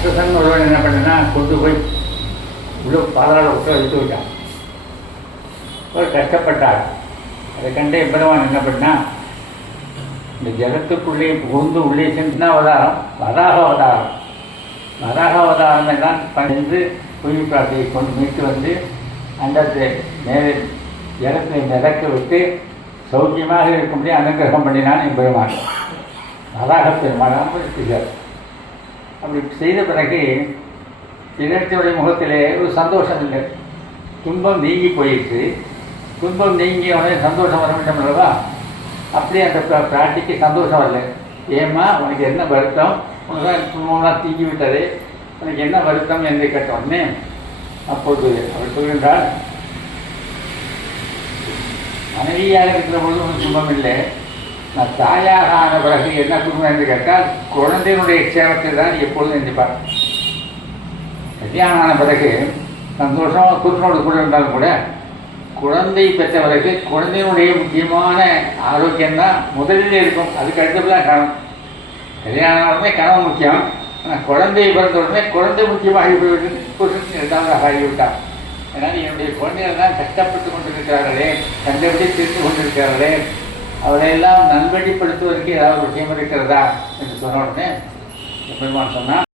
அக்ஷசன் ஒருவன் என்ன பண்ணா கொண்டு போய் உள்ள பாதாள விட்டு எடுத்து விட்டான். அவர் கஷ்டப்பட்டார். அதை கண்டு எம்பெருமான் என்ன பண்ணா, இந்த ஜகத்துக்குள்ளே புகுந்து உள்ளே சென்ற அவதாரம் வராக அவதாரம். வராக அவதாரம் எல்லாம் பணிந்து குழி பிராட்டியை கொண்டு மீட்டு வந்து அண்டத்தை மேலே ஜலத்தை மிதக்க விட்டு சௌக்கியமாக இருக்கும்படி அனுகிரகம் பண்ணினான் எம்பெருமான். வராக பெருமானாம் இருக்கிறார். அப்படி செய்த பிறகு திரட்சியுடைய முகத்திலே ஒரு சந்தோஷம் இல்லை. துன்பம் நீங்கி போயிடுச்சு. துன்பம் நீங்கிய உடனே சந்தோஷம் வர வேண்டும் அல்லவா? அப்படியே அந்த பிராட்டிக்கு சந்தோஷம் வரல. ஏம்மா உனக்கு என்ன வருத்தம்? உனக்கு துன்பம்லாம் தீங்கி விட்டது, உனக்கு என்ன வருத்தம் என்று கேட்ட உடனே அப்போது அவர் சொல்கின்றார், மனைவியாக இருக்கிற பொழுது உனக்கு துன்பம் இல்லை, நான் தாயாக ஆன பிறகு என்ன துன்பம் என்று கேட்டால் குழந்தையினுடைய க்ஷேமத்தை தான் எப்பொழுதும் நினைப்பார். கல்யாணம் ஆன பிறகு சந்தோஷமாக புருஷனோடு கூட இருந்தாலும் கூட குழந்தை பெற்ற பிறகு குழந்தையினுடைய முக்கியமான ஆரோக்கியம்தான் முதலில் இருக்கும். அதுக்கு அடுத்ததுதான் கணவன். கல்யாணம் உடனே கணவன் முக்கியம். ஆனால் குழந்தை பிறந்த உடனே குழந்தை முக்கியமாகி போய்விட்டு புருஷன் இரண்டாவதாக ஆகிவிட்டான். அதனால் என்னுடைய குழந்தைகள் தான் கஷ்டப்பட்டு கொண்டிருக்கிறார்களே, கண்டபடி தீர்த்து கொண்டிருக்கிறார்களே, அவளையெல்லாம் நல்வழிப்படுத்துவதற்கு ஏதாவது விஷயம் இருக்கிறதா என்று சொன்ன உடனே பெருமான் சொன்னான்,